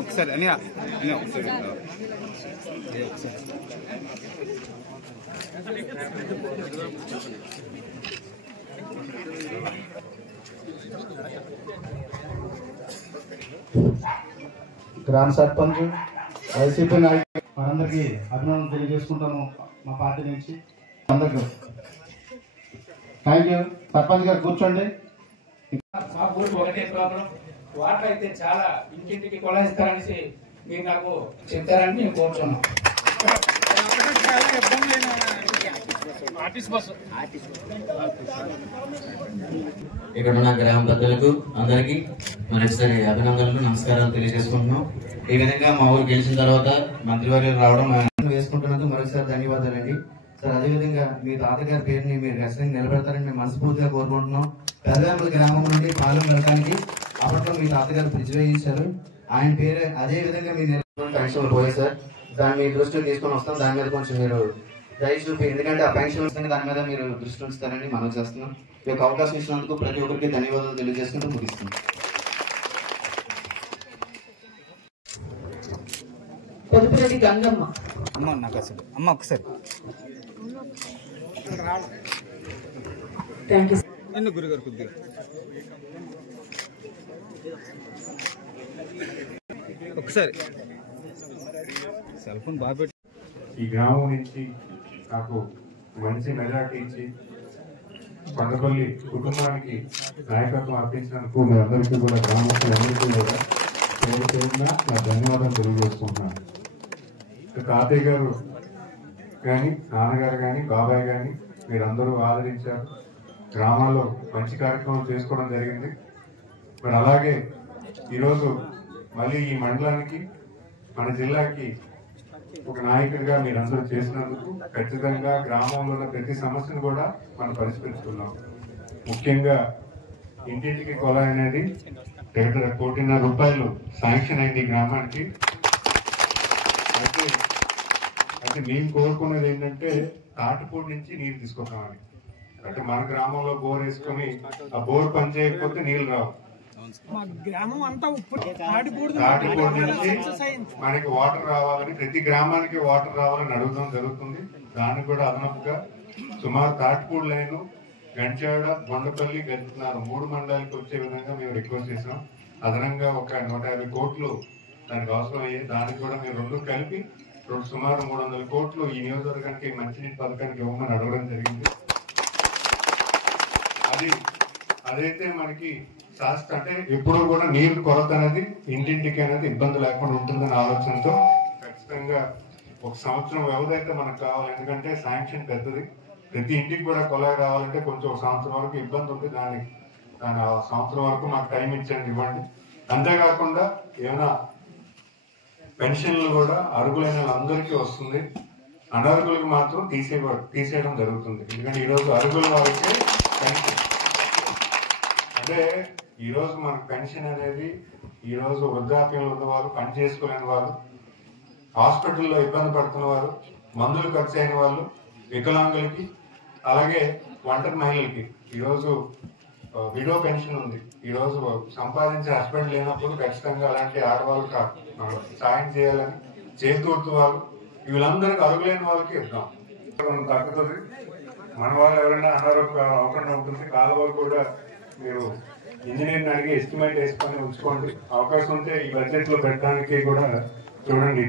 ఒకసారి అని ఒకసారి గ్రామ సర్పంచ్ వైసీపీ నాయకులు మనందరికీ అభినందనలు తెలియజేసుకుంటాము మా పార్టీ నుంచి అందరికీ థ్యాంక్ యూ. సర్పంచ్ గారు కూర్చోండి. మా ఊరికి ఒకటే ప్రాబ్లం, వాటర్ అయితే చాలా ఇంటింటికి కొలాయిస్తారనేసి మీరు నాకు చెప్తారని నేను కోరుతున్నాను. ఇక్కడ ఉన్న గ్రామ పెద్దలకు అందరికీ మరొకసారి అభినందనలు నమస్కారాలు తెలియజేసుకుంటున్నాం. ఈ విధంగా మా ఊరు గెలిచిన తర్వాత మంత్రివర్యులు రావడం వేసుకుంటున్నందుకు మరొకసారి ధన్యవాదాలండి సార్. అదేవిధంగా మీ తాతగారి పేరుని మీరు ఖచ్చితంగా నిలబెడతారని మేము మనస్ఫూర్తిగా కోరుకుంటున్నాం. పెద్దవేంపల గ్రామం నుండి పాలెం వెళ్ళడానికి అప్పట్లో మీ తాతగారు బ్రిడ్జ్ వేయించారు. ఆయన పేరు అదే విధంగా మీరు పెన్షన్లు పోయాయి సార్. దాన్ని మీ దృష్టికి తీసుకొని వస్తాం. దాని మీద కొంచెం మీరు దయ చూపి, ఎందుకంటే ఆ పెన్షన్ దాని మీద మీరు దృష్టి ఉంచుతారని మనం చేస్తున్నాం. ఈ యొక్క అవకాశం ఇచ్చినందుకు ప్రతి ఒక్కరికి ధన్యవాదాలు తెలియజేసుకుంటూ ముగిస్తున్నాం. పొదుపురెడ్డి గంగమ్మ. అమ్మ నాకు అసలు అమ్మ ఒకసారి థ్యాంక్ యూ. ఎందుకు గురుగారు కొద్దిగా ఒకసారి సెల్ ఫోన్ బాగా పెట్టి ఈ గ్రామం నుంచి నాకు మంచి మెజార్టీ ఇచ్చి కొండపల్లి కుటుంబానికి నాయకత్వం అర్పించినందుకు మీ అందరికీ కూడా గ్రామస్తులందరికీ కూడా పేరు పేరున నా ధన్యవాదాలు తెలియజేసుకుంటున్నాను. తాతయ్య గారు కానీ నాన్నగారు కానీ బాబాయ్ కానీ మీరందరూ ఆదరించారు. గ్రామాల్లో మంచి కార్యక్రమం చేసుకోవడం జరిగింది. మరి అలాగే ఈరోజు మళ్ళీ ఈ మండలానికి మన జిల్లాకి ఒక నాయకుడిగా మీరందరూ చేసినందుకు ఖచ్చితంగా గ్రామంలో ఉన్న ప్రతి సమస్యను కూడా మనం పరిష్కరించుకున్నాం. ముఖ్యంగా ఇంటింటికి కొలాయి అనేది 1.5 కోట్ల శాంక్షన్ అయింది ఈ గ్రామానికి. అయితే మేము కోరుకున్నది ఏంటంటే తాటిపూడి నుంచి నీరు తీసుకొస్తామని. అంటే మన గ్రామంలో బోర్ వేసుకుని ఆ బోర్ పని చేయకపోతే నీళ్లు రావు. తాటిపూడి నుంచి మనకి వాటర్ రావాలని, ప్రతి గ్రామానికి వాటర్ రావాలని అడగడం జరుగుతుంది. దానికి కూడా అదనపుగా సుమారు తాటిపూడి లైన్, గంచాడ, బొండపల్లి, గంటున్నారు 3 మండలాలకు వచ్చే విధంగా మేము రిక్వెస్ట్ చేసాం. అదనంగా ఒక 150 కోట్లు దానికి అవసరం అయ్యాయి. దానికి కూడా మీరు 2 కలిపి సుమారు 300 కోట్లు ఈ నియోజకవర్గానికి మంచినీటి పథకానికి ఇవ్వమని అడగడం జరిగింది. అదైతే మనకి శాస్త్ర అంటే ఎప్పుడు కూడా నీరు కొరత అనేది ఇంటింటికి అనేది ఇబ్బంది లేకుండా ఉంటుందనే ఆలోచనతో ఖచ్చితంగా 1 సంవత్సరం వ్యవధి అయితే మనకు కావాలి. ఎందుకంటే శాంక్షన్ పెద్దది, ప్రతి ఇంటికి కూడా కొలాయి రావాలంటే కొంచెం 1 సంవత్సరం వరకు ఇబ్బంది ఉంది. దాని సంవత్సరం వరకు మాకు టైం ఇవ్వండి. అంతేకాకుండా ఏమైనా పెన్షన్లు కూడా అర్హులైన వాళ్ళందరికీ వస్తుంది, అనర్హులకు మాత్రం తీసేయడం జరుగుతుంది. ఎందుకంటే ఈరోజు అర్హుల వారికి పెన్షన్ అంటే ఈరోజు మనకు పెన్షన్ అనేది ఈరోజు వృద్ధాప్యంలో ఉన్నవారు, పని చేసుకోలేని వారు, హాస్పిటల్లో ఇబ్బంది పడుతున్న వారు, మందులు ఖర్చు అయిన వాళ్ళు, వికలాంగులకి, అలాగే ఒంటరి మహిళలకి ఈరోజు విడో పెన్షన్ ఉంది. ఈరోజు సంపాదించే హస్బెండ్ లేనప్పుడు ఖచ్చితంగా అలాంటి ఆడవాళ్ళకి సాయం చేయాలని చేతూర్తు వాళ్ళు, వీళ్ళందరికీ అర్హులైన వాళ్ళకి ఇద్దాం. తగ్గుతుంది. మన వాళ్ళు ఎవరైనా అనారోగ్యం అవ్వకుండా ఉంటుంది. కాలువలు కూడా మీరు ఇంజనీర్ని అడిగి ఎస్టిమేట్ వేసుకొని ఉంచుకోండి. అవకాశం ఉంటే ఈ బడ్జెట్ లో పెట్టడానికి కూడా చూడండి.